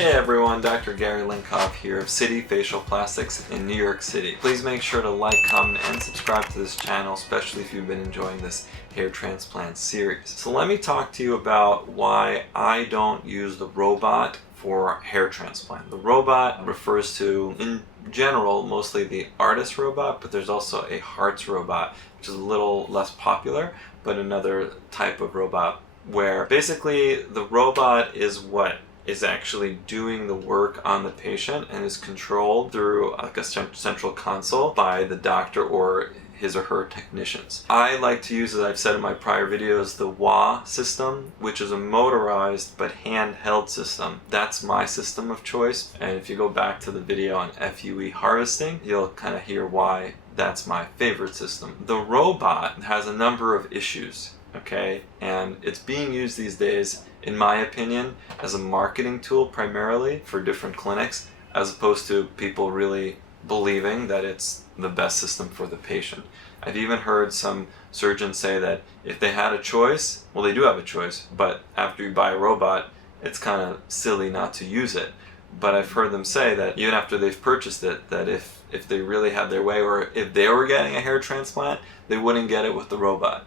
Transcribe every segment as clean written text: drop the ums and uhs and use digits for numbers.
Hey everyone, Dr. Gary Linkov here of City Facial Plastics in New York City. Please make sure to like, comment, and subscribe to this channel, especially if you've been enjoying this hair transplant series. So let me talk to you about why I don't use the robot for hair transplant. The robot refers to, in general, mostly the artist robot, but there's also a hearts robot, which is a little less popular, but another type of robot where basically the robot is what is actually doing the work on the patient and is controlled through like a central console by the doctor or his or her technicians. I like to use, as I've said in my prior videos, the WA system, which is a motorized but handheld system. That's my system of choice, and if you go back to the video on FUE harvesting, you'll kind of hear why that's my favorite system. The robot has a number of issues, okay, and it's being used these days, in my opinion, as a marketing tool primarily for different clinics, as opposed to people really believing that it's the best system for the patient. I've even heard some surgeons say that if they had a choice, well, they do have a choice, but after you buy a robot, it's kind of silly not to use it. But I've heard them say that even after they've purchased it, that if they really had their way, or if they were getting a hair transplant, they wouldn't get it with the robot.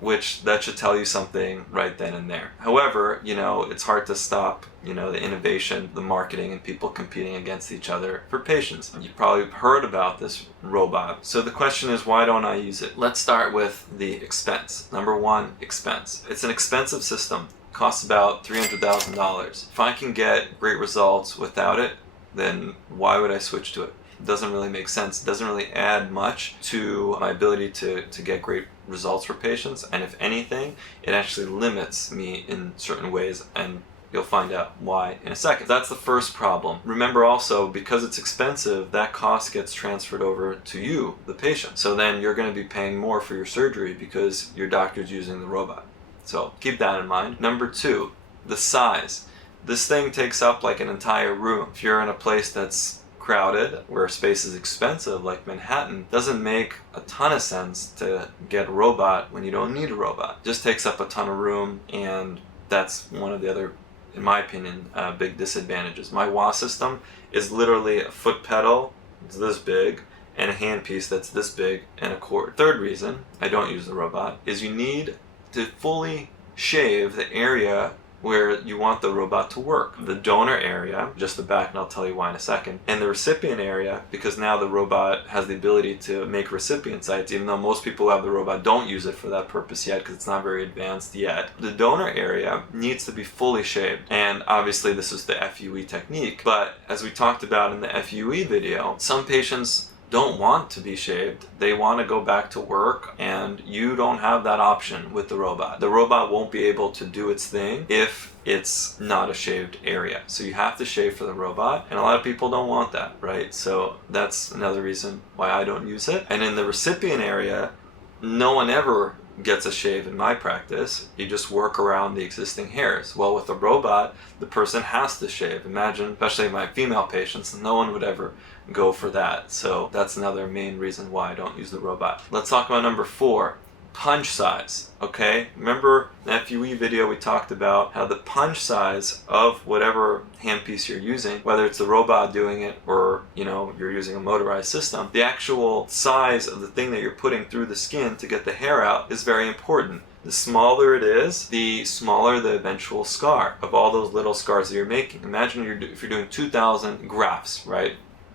Which that should tell you something right then and there. However, it's hard to stop, the innovation, the marketing, and people competing against each other for patients. You've probably heard about this robot. So the question is, why don't I use it? Let's start with the expense. Number one, expense. It's an expensive system. It costs about $300,000. If I can get great results without it, then why would I switch to it? It doesn't really make sense. It doesn't really add much to my ability to get great results for patients, and if anything, it actually limits me in certain ways, and you'll find out why in a second. That's the first problem. Remember also, because it's expensive, that cost gets transferred over to you, the patient. So then you're going to be paying more for your surgery because your doctor's using the robot. So keep that in mind. Number two, the size. This thing takes up like an entire room. If you're in a place that's crowded, where space is expensive, like Manhattan, doesn't make a ton of sense to get a robot when you don't need a robot. It just takes up a ton of room, and that's one of the other, in my opinion, big disadvantages. My WA system is literally a foot pedal, it's this big, and a handpiece that's this big, and a cord. Third reason I don't use the robot is you need to fully shave the area where you want the robot to work. The donor area, just the back, and I'll tell you why in a second, and the recipient area, because now the robot has the ability to make recipient sites, even though most people who have the robot don't use it for that purpose yet, because it's not very advanced yet. The donor area needs to be fully shaved, and obviously this is the FUE technique, but as we talked about in the FUE video, some patients don't want to be shaved. They want to go back to work, and you don't have that option with the robot. The robot won't be able to do its thing if it's not a shaved area. So you have to shave for the robot, and a lot of people don't want that, right? So that's another reason why I don't use it. And in the recipient area, no one ever gets a shave in my practice. You just work around the existing hairs. Well, with a robot, the person has to shave. Imagine, especially my female patients, no one would ever go for that. So that's another main reason why I don't use the robot. Let's talk about number four, punch size. Okay, remember in the FUE video we talked about how the punch size of whatever handpiece you're using, whether it's the robot doing it or you're using a motorized system, the actual size of the thing that you're putting through the skin to get the hair out is very important. The smaller it is, the smaller the eventual scar of all those little scars that you're making. Imagine if you're doing 2,000 grafts, right?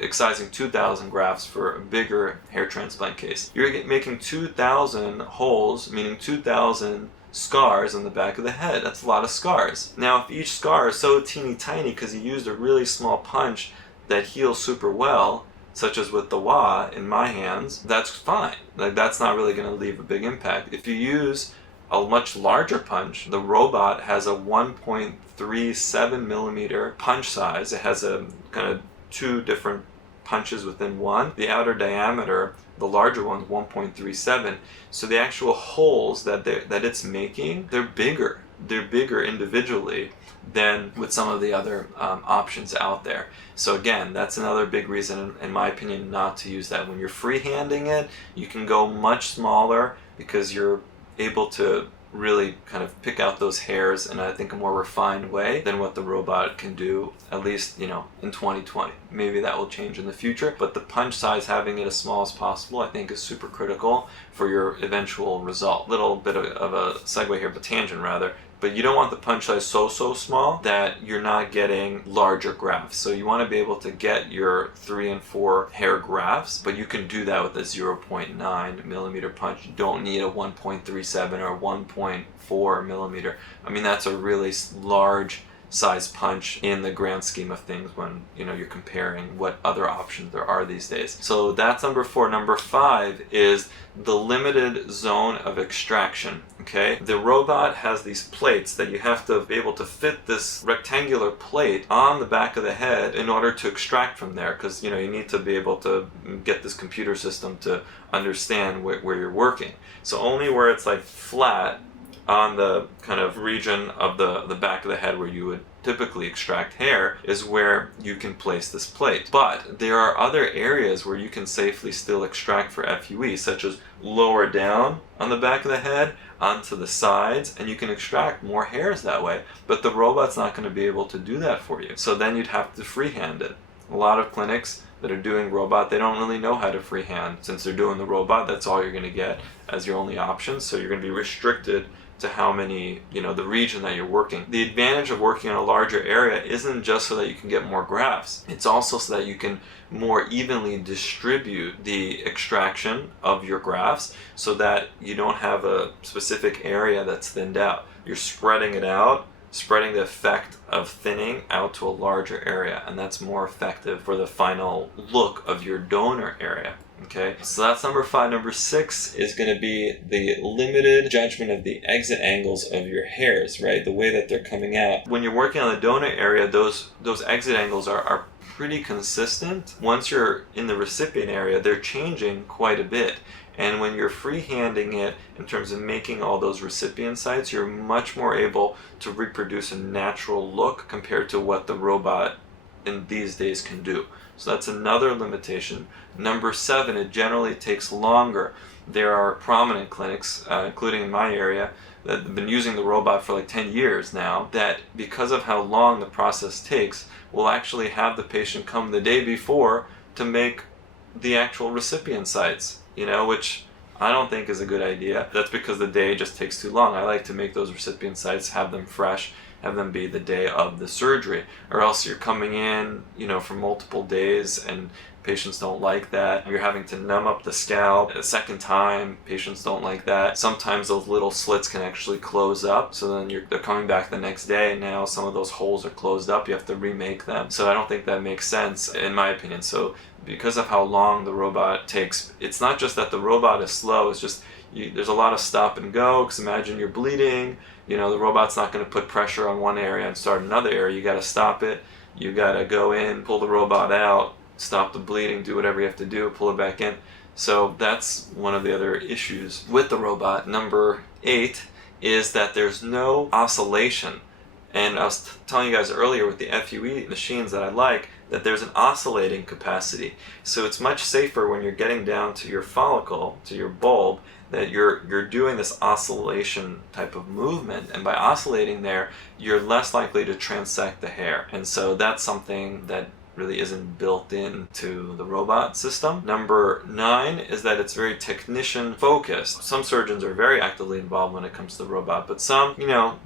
Excising 2,000 grafts for a bigger hair transplant case. You're making 2,000 holes, meaning 2,000 scars on the back of the head. That's a lot of scars. Now, if each scar is so teeny tiny because you used a really small punch that heals super well, such as with the WA in my hands, that's fine. Like, that's not really going to leave a big impact. If you use a much larger punch, the robot has a 1.37 millimeter punch size. It has a kind of two different punches within one. The outer diameter, the larger one's 1.37. So the actual holes that it's making, they're bigger. They're bigger individually than with some of the other options out there. So again, that's another big reason, in my opinion, not to use that. When you're freehanding it, you can go much smaller because you're able to really kind of pick out those hairs in, I think, a more refined way than what the robot can do, at least, in 2020. Maybe that will change in the future, but the punch size, having it as small as possible, I think is super critical for your eventual result. Little bit of a segue here, but tangent rather. But you don't want the punch size so small that you're not getting larger grafts. So you want to be able to get your 3 and 4 hair grafts, but you can do that with a 0.9 millimeter punch. You don't need a 1.37 or 1.4 millimeter. I mean, that's a really large size punch in the grand scheme of things when you're comparing what other options there are these days. So that's number 4. Number 5 is the limited zone of extraction. Okay, the robot has these plates that you have to be able to fit this rectangular plate on the back of the head in order to extract from there, because you need to be able to get this computer system to understand where you're working. So only where it's like flat on the kind of region of the back of the head where you would typically extract hair is where you can place this plate. But there are other areas where you can safely still extract for FUE, such as lower down on the back of the head, onto the sides, and you can extract more hairs that way, but the robot's not going to be able to do that for you. So then you'd have to freehand it. A lot of clinics that are doing robot, they don't really know how to freehand. Since they're doing the robot, that's all you're going to get as your only option, so you're going to be restricted to how many, the region that you're working. The advantage of working on a larger area isn't just so that you can get more grafts, it's also so that you can more evenly distribute the extraction of your grafts so that you don't have a specific area that's thinned out. You're spreading it out, spreading the effect of thinning out to a larger area, and that's more effective for the final look of your donor area. Okay, so that's number 5. Number 6 is going to be the limited judgment of the exit angles of your hairs, right? The way that they're coming out. When you're working on the donor area, those exit angles are pretty consistent. Once you're in the recipient area, they're changing quite a bit. And when you're freehanding it in terms of making all those recipient sites, you're much more able to reproduce a natural look compared to what the robot in these days can do. So that's another limitation. Number 7, it generally takes longer. There are prominent clinics, including in my area, that have been using the robot for like 10 years now, that because of how long the process takes, will actually have the patient come the day before to make the actual recipient sites, which I don't think is a good idea. That's because the day just takes too long. I like to make those recipient sites, have them fresh, have them be the day of the surgery, or else you're coming in, for multiple days, and patients don't like that. You're having to numb up the scalp a second time. Patients don't like that. Sometimes those little slits can actually close up, so then they're coming back the next day, and now some of those holes are closed up. You have to remake them. So I don't think that makes sense, in my opinion. So because of how long the robot takes, it's not just that the robot is slow, it's just there's a lot of stop and go, because imagine you're bleeding, the robot's not going to put pressure on one area and start another area. You got to stop it, you got to go in, pull the robot out, stop the bleeding, do whatever you have to do, pull it back in. So that's one of the other issues with the robot. Number 8 is that there's no oscillation. And I was telling you guys earlier with the FUE machines that I like, that there's an oscillating capacity. So it's much safer when you're getting down to your follicle, to your bulb, that you're doing this oscillation type of movement, and by oscillating there, you're less likely to transect the hair. And so that's something that really isn't built into the robot system. Number 9 is that it's very technician focused. Some surgeons are very actively involved when it comes to the robot, but some,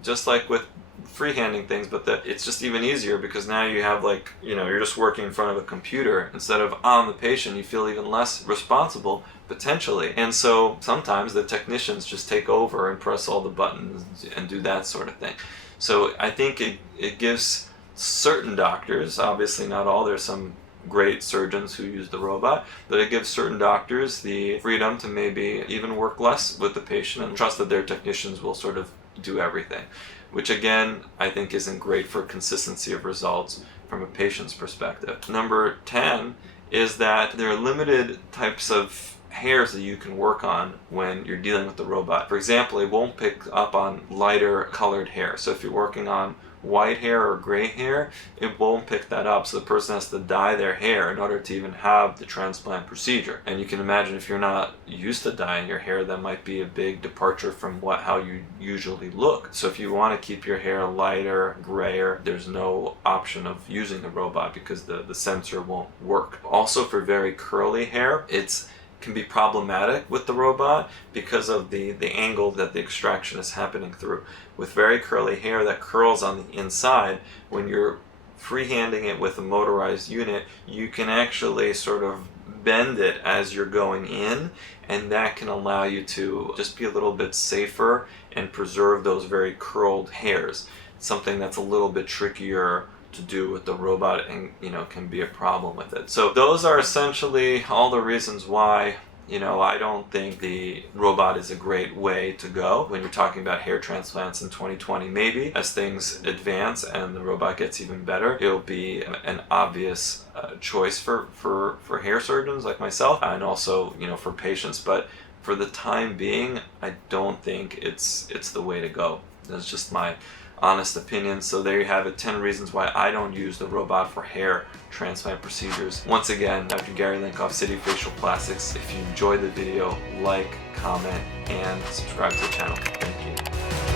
just like with freehanding things, but it's just even easier because now you have you're just working in front of a computer instead of on the patient. You feel even less responsible potentially, and so sometimes the technicians just take over and press all the buttons and do that sort of thing. So I think it gives certain doctors, obviously not all, there's some great surgeons who use the robot, but it gives certain doctors the freedom to maybe even work less with the patient and trust that their technicians will sort of do everything, which again I think isn't great for consistency of results from a patient's perspective. Number 10 is that there are limited types of hairs that you can work on when you're dealing with the robot. For example, it won't pick up on lighter colored hair. So if you're working on white hair or gray hair, it won't pick that up. So the person has to dye their hair in order to even have the transplant procedure. And you can imagine if you're not used to dyeing your hair, that might be a big departure from how you usually look. So if you want to keep your hair lighter, grayer, there's no option of using the robot because the sensor won't work. Also, for very curly hair, can be problematic with the robot because of the angle that the extraction is happening through. With very curly hair that curls on the inside, when you're freehanding it with a motorized unit, you can actually sort of bend it as you're going in, and that can allow you to just be a little bit safer and preserve those very curled hairs. Something that's a little bit trickier to do with the robot, and can be a problem with it. So those are essentially all the reasons why I don't think the robot is a great way to go when you're talking about hair transplants in 2020. Maybe as things advance and the robot gets even better, it'll be an obvious choice for hair surgeons like myself, and also for patients. But for the time being, I don't think it's the way to go. That's just my honest opinion. So there you have it, 10 reasons why I don't use the robot for hair transplant procedures. Once again, Dr. Gary Linkov, City Facial Plastics. If you enjoyed the video, like, comment, and subscribe to the channel. Thank you.